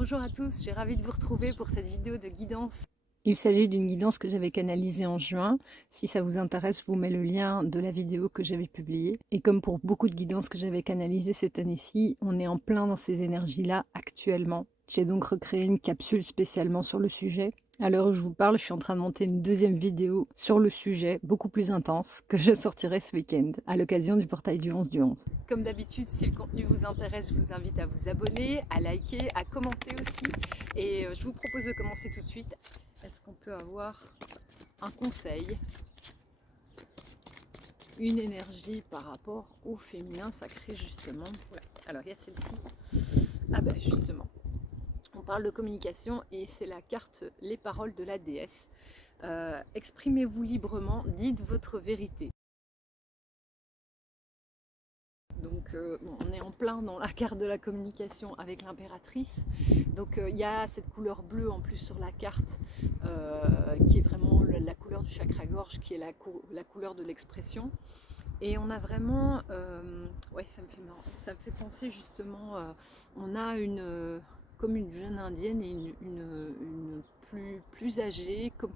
Bonjour à tous, je suis ravie de vous retrouver pour cette vidéo de guidance. Il s'agit d'une guidance que j'avais canalisée en juin. Si ça vous intéresse, je vous mets le lien de la vidéo que j'avais publiée. Et comme pour beaucoup de guidances que j'avais canalisées cette année-ci, on est en plein dans ces énergies-là actuellement. J'ai donc recréé une capsule spécialement sur le sujet. À l'heure où je vous parle, je suis en train de monter une deuxième vidéo sur le sujet, beaucoup plus intense, que je sortirai ce week-end, à l'occasion du portail du 11 du 11. Comme d'habitude, si le contenu vous intéresse, je vous invite à vous abonner, à liker, à commenter aussi. Et je vous propose de commencer tout de suite. Est-ce qu'on peut avoir un conseil, une énergie par rapport au féminin sacré justement? Voilà. Alors il y a celle-ci. Ah ben justement, on parle de communication et c'est la carte Les paroles de la déesse. Exprimez-vous librement, dites votre vérité. Donc on est en plein dans la carte de la communication avec l'impératrice. Donc il y a cette couleur bleue en plus sur la carte qui est vraiment la couleur du chakra-gorge, qui est la couleur de l'expression. Et on a vraiment, ouais, ça me fait penser justement, on a comme une jeune indienne et une plus âgée, comme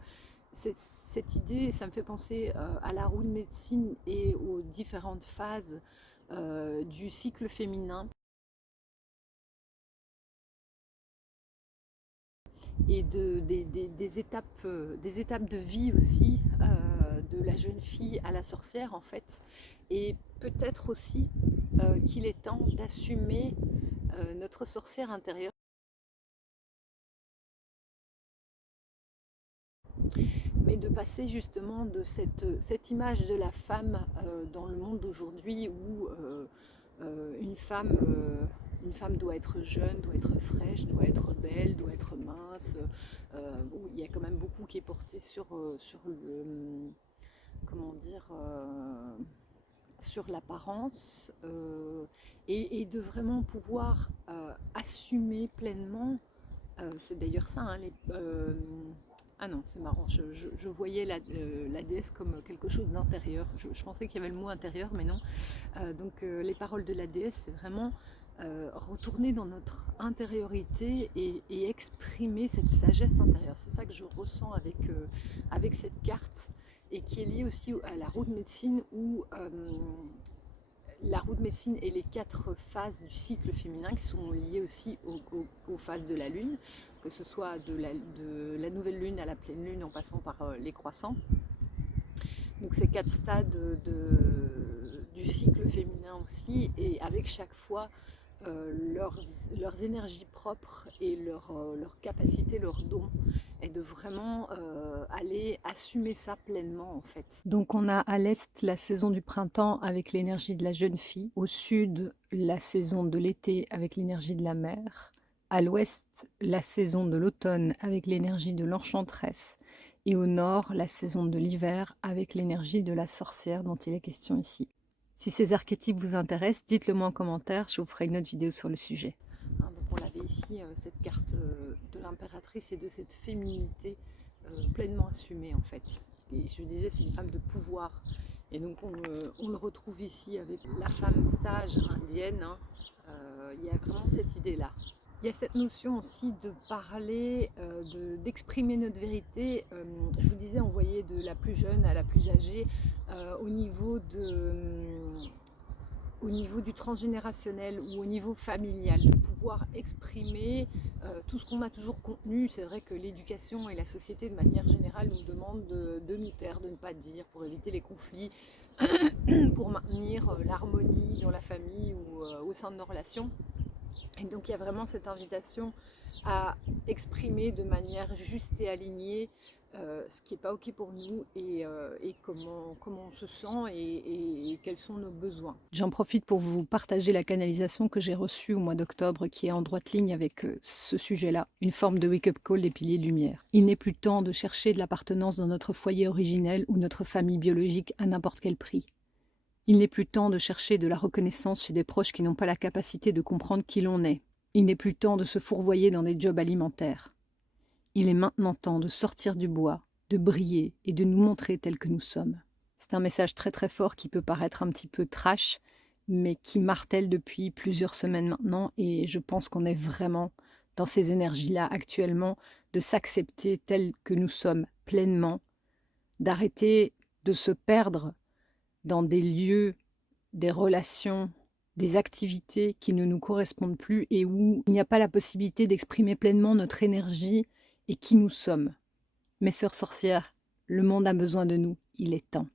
cette idée, ça me fait penser à la roue de médecine et aux différentes phases du cycle féminin et des étapes de vie aussi de la jeune fille à la sorcière en fait. Et peut-être aussi qu'il est temps d'assumer notre sorcière intérieure, mais de passer justement de cette image de la femme dans le monde d'aujourd'hui où une femme doit être jeune, doit être fraîche, doit être belle, doit être mince. Bon, il y a quand même beaucoup qui est porté sur le, comment dire, sur l'apparence et de vraiment pouvoir assumer pleinement. C'est d'ailleurs ça, hein, ah non, c'est marrant, je voyais la déesse comme quelque chose d'intérieur. Je pensais qu'il y avait le mot intérieur, mais non. Donc les paroles de la déesse, c'est vraiment retourner dans notre intériorité et exprimer cette sagesse intérieure. C'est ça que je ressens avec cette carte et qui est liée aussi à la roue de médecine où la roue de médecine et les 4 phases du cycle féminin qui sont liées aussi aux phases de la lune, que ce soit de la nouvelle lune à la pleine lune en passant par les croissants. Donc ces 4 stades du cycle féminin aussi, et avec chaque fois leurs énergies propres et leurs capacités, leurs dons, et de vraiment aller assumer ça pleinement en fait. Donc on a à l'est la saison du printemps avec l'énergie de la jeune fille, au sud la saison de l'été avec l'énergie de la mer, à l'ouest la saison de l'automne avec l'énergie de l'enchanteresse, et au nord la saison de l'hiver avec l'énergie de la sorcière dont il est question ici. Si ces archétypes vous intéressent, dites-le moi en commentaire, je vous ferai une autre vidéo sur le sujet. Donc on avait ici cette carte de l'impératrice et de cette féminité pleinement assumée en fait. Et je disais, c'est une femme de pouvoir. Et donc on le retrouve ici avec la femme sage indienne. Hein. Il y a vraiment cette idée-là. Il y a cette notion aussi de parler, d'exprimer notre vérité. Je vous disais, on voyait de la plus jeune à la plus âgée au niveau du transgénérationnel ou au niveau familial, de pouvoir exprimer tout ce qu'on a toujours contenu. C'est vrai que l'éducation et la société de manière générale nous demandent de nous taire, de ne pas dire, pour éviter les conflits, pour maintenir l'harmonie dans la famille ou au sein de nos relations. Et donc il y a vraiment cette invitation à exprimer de manière juste et alignée ce qui n'est pas ok pour nous et comment on se sent et quels sont nos besoins. J'en profite pour vous partager la canalisation que j'ai reçue au mois d'octobre qui est en droite ligne avec ce sujet-là, une forme de wake-up call des piliers de lumière. Il n'est plus temps de chercher de l'appartenance dans notre foyer originel ou notre famille biologique à n'importe quel prix. Il n'est plus temps de chercher de la reconnaissance chez des proches qui n'ont pas la capacité de comprendre qui l'on est. Il n'est plus temps de se fourvoyer dans des jobs alimentaires. Il est maintenant temps de sortir du bois, de briller et de nous montrer tels que nous sommes. C'est un message très très fort qui peut paraître un petit peu trash, mais qui martèle depuis plusieurs semaines maintenant et je pense qu'on est vraiment dans ces énergies-là actuellement, de s'accepter tels que nous sommes pleinement, d'arrêter de se perdre dans des lieux, des relations, des activités qui ne nous correspondent plus et où il n'y a pas la possibilité d'exprimer pleinement notre énergie et qui nous sommes. Mes sœurs sorcières, le monde a besoin de nous, il est temps.